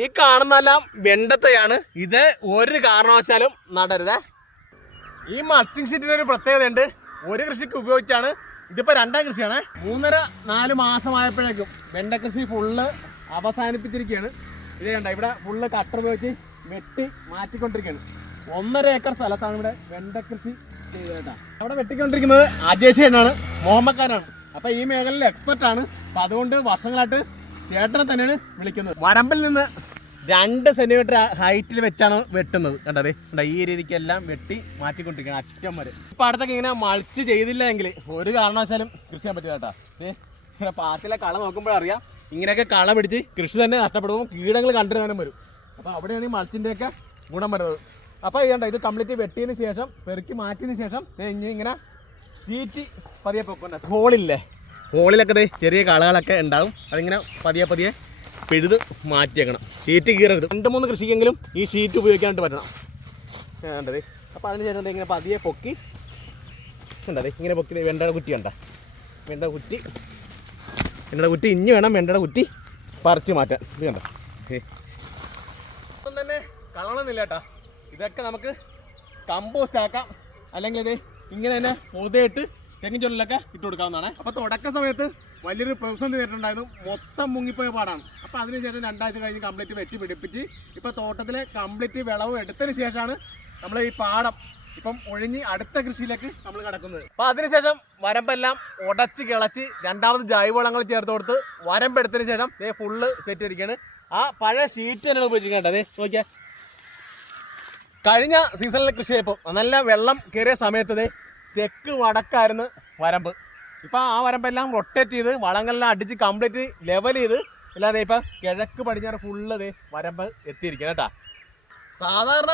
ഈ കാണുന്നതെല്ലാം വെണ്ടത്തയാണ്. ഇത് ഒരു കാരണവശാലും നടരുത്. ഈ മൾച്ചിങ് ഷീറ്റിനൊരു പ്രത്യേകതയുണ്ട്. ഒരു കൃഷിക്ക് ഉപയോഗിച്ചാണ്. ഇതിപ്പോൾ രണ്ടാം കൃഷിയാണ്. 3-4 മാസമായപ്പോഴേക്കും വെണ്ട കൃഷി ഫുള്ള് അവസാനിപ്പിച്ചിരിക്കുകയാണ്. ഇത് കണ്ട, ഇവിടെ ഫുള്ള് കട്ടർ ഉപയോഗിച്ച് വെട്ടി മാറ്റിക്കൊണ്ടിരിക്കുകയാണ്. 1.5 ഏക്കർ സ്ഥലത്താണ് ഇവിടെ വെണ്ട കൃഷി ചെയ്തേട്ടാ. അവിടെ വെട്ടിക്കൊണ്ടിരിക്കുന്നത് അജേഷ് ചേട്ടനാണ്, മുഹമ്മക്കാരാണ്. അപ്പോൾ ഈ മേഖലയിൽ എക്സ്പെർട്ടാണ്. അപ്പം അതുകൊണ്ട് വർഷങ്ങളായിട്ട് ചേട്ടനെ തന്നെയാണ് വിളിക്കുന്നത്. വരമ്പിൽ നിന്ന് 2 സെന്റിമീറ്റർ ഹൈറ്റിൽ വെച്ചാണ് വെട്ടുന്നത്. കണ്ടത് ഈ രീതിക്കെല്ലാം വെട്ടി മാറ്റിക്കൊണ്ടിരിക്കുകയാണ് അറ്റം വരെ. ഇപ്പം അടുത്തൊക്കെ ഇങ്ങനെ മൾച്ച് ചെയ്തില്ല എങ്കിൽ ഒരു കാരണവശാലും കൃഷി ചെയ്യാൻ പറ്റില്ല കേട്ടോ. പാത്തിലെ കള നോക്കുമ്പോഴറിയാം, ഇങ്ങനെയൊക്കെ കള പിടിച്ച് കൃഷി തന്നെ നഷ്ടപ്പെടുമ്പോൾ കീടങ്ങൾ കണ്ടിരുന്നാലും വരും. അപ്പോൾ അവിടെയാണ് ഈ മൾച്ചിൻ്റെയൊക്കെ ഗുണം വരുന്നത്. അപ്പോൾ ഇത് കംപ്ലീറ്റ് വെട്ടിയതിന് ശേഷം പെറുക്കി മാറ്റിയതിന് ശേഷം ഇനി ഇങ്ങനെ ഷീറ്റ് പതിയെ പൊക്കണ്ട. ഹോളിലൊക്കെ ചെറിയ കളകളൊക്കെ ഉണ്ടാവും. അതിങ്ങനെ പതിയെ പിഴുത് മാറ്റിയേക്കണം. ഷീറ്റ് കീറരുത്. 2-3 കൃഷിക്കെങ്കിലും ഈ ഷീറ്റ് ഉപയോഗിക്കാനായിട്ട് പറ്റണം. വേണ്ടത്. അപ്പോൾ അതിന് ശേഷം ഇങ്ങനെ പതിയെ പൊക്കി ഉണ്ടത് ഇങ്ങനെ പൊക്കി വെണ്ടയുടെ കുറ്റി കണ്ട. വെണ്ടയുടെ കുറ്റി ഇഞ്ഞ് വേണം വെണ്ടയുടെ കുറ്റി പറിച്ച് മാറ്റാൻ. ഇത് കണ്ട ഒന്നും തന്നെ കളണമെന്നില്ല കേട്ടോ. ഇതൊക്കെ നമുക്ക് കമ്പോസ്റ്റ് ആക്കാം. അല്ലെങ്കിൽ ഇത് ഇങ്ങനെ തന്നെ പൊതയിട്ട് തെങ്ങിൻ ചുള്ളിലൊക്കെ ഇട്ട് കൊടുക്കാവുന്നതാണ്. അപ്പോൾ തുടക്ക സമയത്ത് വലിയൊരു പ്രതിസന്ധി നേരിട്ടുണ്ടായിരുന്നു. മൊത്തം മുങ്ങിപ്പോയ പാടാണ്. അപ്പോൾ അതിനുശേഷം 2 ആഴ്ച കഴിഞ്ഞ് കംപ്ലീറ്റ് വെച്ച് പിടിപ്പിച്ച് ഇപ്പോൾ തോട്ടത്തിലെ കംപ്ലീറ്റ് വിളവ് എടുത്തതിന് ശേഷമാണ് നമ്മൾ ഈ പാടം ഇപ്പം ഒഴിഞ്ഞ് അടുത്ത കൃഷിയിലേക്ക് നമ്മൾ കിടക്കുന്നത്. അപ്പോൾ അതിനുശേഷം വരമ്പെല്ലാം ഉടച്ച് കിളച്ച് രണ്ടാമത് ജൈവവളങ്ങൾ ചേർത്ത് കൊടുത്ത് വരമ്പെടുത്തതിന് ശേഷം ഫുള്ള് സെറ്റ് ചെയ്തിരിക്കുകയാണ്. ആ പഴയ ഷീറ്റ് തന്നെയാണ് ഉപയോഗിച്ചിരിക്കേണ്ടത്. അതേ നോക്കിയാൽ കഴിഞ്ഞ സീസണിലെ കൃഷി ആയപ്പോൾ നല്ല വെള്ളം കയറിയ സമയത്ത് തെക്ക് വടക്കായിരുന്നു വരമ്പ്. ഇപ്പം ആ വരമ്പെല്ലാം റൊട്ടേറ്റ് ചെയ്ത് വളങ്ങളെല്ലാം അടിച്ച് കംപ്ലീറ്റ് ലെവൽ ചെയ്ത് അല്ലാതെ ഇപ്പം കിഴക്ക് പടിഞ്ഞാറ് ഫുള്ള് വരമ്പ് എത്തിയിരിക്കണം കേട്ടോ. സാധാരണ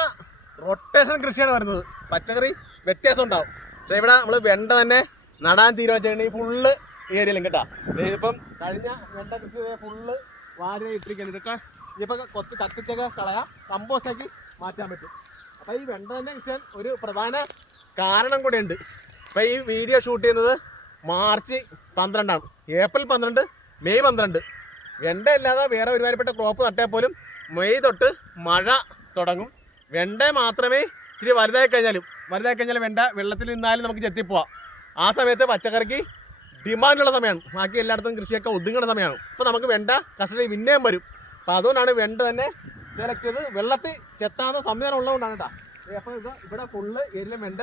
റൊട്ടേഷൻ കൃഷിയാണ് വരുന്നത്. പച്ചക്കറി വ്യത്യാസം ഉണ്ടാവും. പക്ഷേ ഇവിടെ നമ്മൾ വെണ്ട തന്നെ നടാൻ തീരുമാനിച്ചിട്ടുണ്ടെങ്കിൽ ഫുള്ള് ഏരിയയിലും കേട്ടോ. ഇതിപ്പം കഴിഞ്ഞ വെണ്ട കൃഷി ഫുള്ള് വാരി ഇട്ടിരിക്കുകയാണ്. ഇതൊക്കെ ഇതിപ്പോൾ കൊത്തി കത്തിച്ചൊക്കെ കളയാം, കമ്പോസ്റ്റാക്കി മാറ്റാൻ പറ്റും. അപ്പോൾ ഈ വെണ്ട തന്നെ കൃഷി ഒരു പ്രധാന കാരണം കൂടെയുണ്ട്. ഇപ്പോൾ ഈ വീഡിയോ ഷൂട്ട് ചെയ്യുന്നത് മാർച്ച് 12ആണ്. ഏപ്രിൽ 12, മെയ് 12 വെണ്ട ഇല്ലാതെ വേറെ ഒരുമാതിരിപ്പെട്ട ക്രോപ്പ് നട്ടാൽ പോലും മെയ് തൊട്ട് മഴ തുടങ്ങും. വെണ്ട മാത്രമേ ഇച്ചിരി വലുതായി കഴിഞ്ഞാൽ വെണ്ട വെള്ളത്തിൽ നിന്നാലും നമുക്ക് ചെത്തിപ്പോവാം. ആ സമയത്ത് പച്ചക്കറിക്ക് ഡിമാൻഡുള്ള സമയമാണ്. ബാക്കി എല്ലായിടത്തും കൃഷിയൊക്കെ ഒതുങ്ങുന്ന സമയമാണ്. അപ്പോൾ നമുക്ക് വെണ്ട കസ്റ്റഡി പിന്നെയും വരും. അപ്പോൾ അതുകൊണ്ടാണ് വെണ്ട തന്നെ സെലക്ട് ചെയ്ത് വെള്ളത്തിൽ ചെത്താവുന്ന സംവിധാനം ഉള്ളതുകൊണ്ടാണ് കേട്ടോ. അപ്പോൾ ഇവിടെ ഫുള്ള് ഏരിയ വെണ്ട.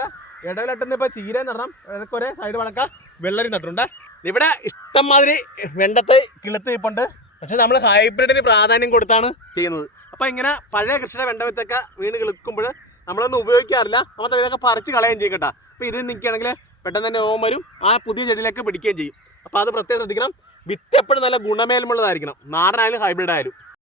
ഇടവിലട്ടുന്ന ഇപ്പോൾ ചീര നടണം. അതൊക്കെ ഒരേ സൈഡ് വളക്ക വെള്ളരി നട്ടിട്ടുണ്ട്. ഇവിടെ ഇഷ്ടംമാതിരി വെണ്ടത്തെ കിളുത്ത് ഇപ്പുണ്ട്. പക്ഷെ നമ്മൾ ഹൈബ്രിഡിന് പ്രാധാന്യം കൊടുത്താണ് ചെയ്യുന്നത്. അപ്പോൾ ഇങ്ങനെ പഴയ കൃഷിയുടെ വെണ്ട വിത്തൊക്കെ വീണ് കിളുക്കുമ്പോൾ നമ്മളൊന്നും ഉപയോഗിക്കാറില്ല. അപ്പോൾ ഇതൊക്കെ പറിച്ച് കളയുകയും ചെയ്യും കേട്ടോ. അപ്പോൾ ഇത് നിൽക്കുകയാണെങ്കിൽ പെട്ടെന്ന് തന്നെ ഓം വരും, ആ പുതിയ ചെടിയിലേക്ക് പിടിക്കുകയും ചെയ്യും. അപ്പോൾ അത് പ്രത്യേകം ശ്രദ്ധിക്കണം. വിത്ത് എപ്പോഴും നല്ല ഗുണമേന്മയുള്ളതായിരിക്കണം, നാടനായാലും ഹൈബ്രിഡ് ആയാലും.